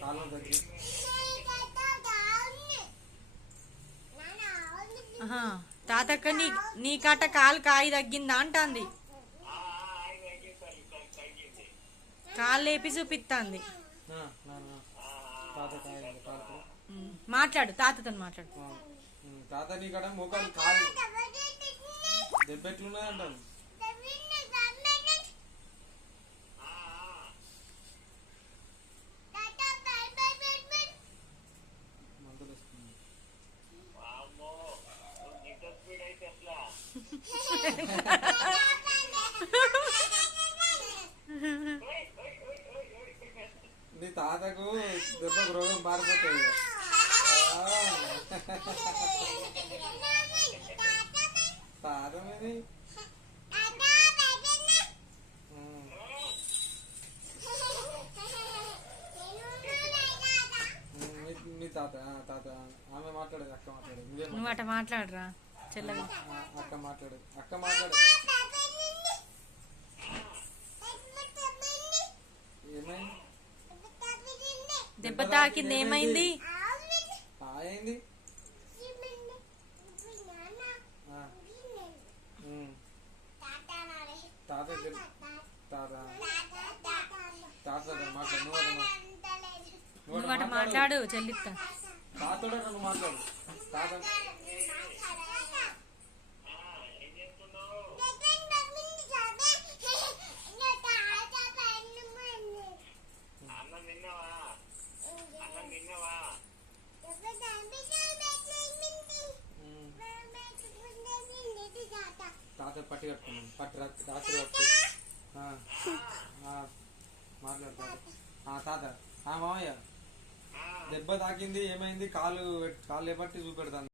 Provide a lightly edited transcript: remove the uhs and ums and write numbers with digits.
కాలు దగ్గర తాతక్క నీ కట్ట కాలు కాయి తగ్గిందా అంటాంది. కాలు లేపి చూపిస్తాంది. మాట్లాడు, తాతతో మాట్లాడు. తాత నీ కడ మోకాలు కాలు దెబ్బ ఎట్లున్నది అంటాను. నీ తాతకు దెబ్బకు రోగం పారిపోతుంది. తాత మీది మీ తాత తాత ఆమె మాట్లాడేది, అక్క మాట్లాడేది. నువ్వు అట మాట్లాడరా చెల్లె. అక్క మాట్లాడేది, అక్క మాట్లాడేది. ఏమైంది? దెబ్బ తాకింది. ఏమైంది? అయింది తాత తాత తాత మాట్లాడు. నువ్వు అట మాట్లాడు చెల్లిస్తా. తాతోడే నన్ను మాట్లాడు. తాత తాత పట్టి కట్టుకున్నాను. పట్టి రాత్రి వస్తే మాట్లాడతాడు. తాత మామయ్య దెబ్బ తాకింది, ఏమైంది? కాలు కాళ్ళు పట్టి చూపెడతాను.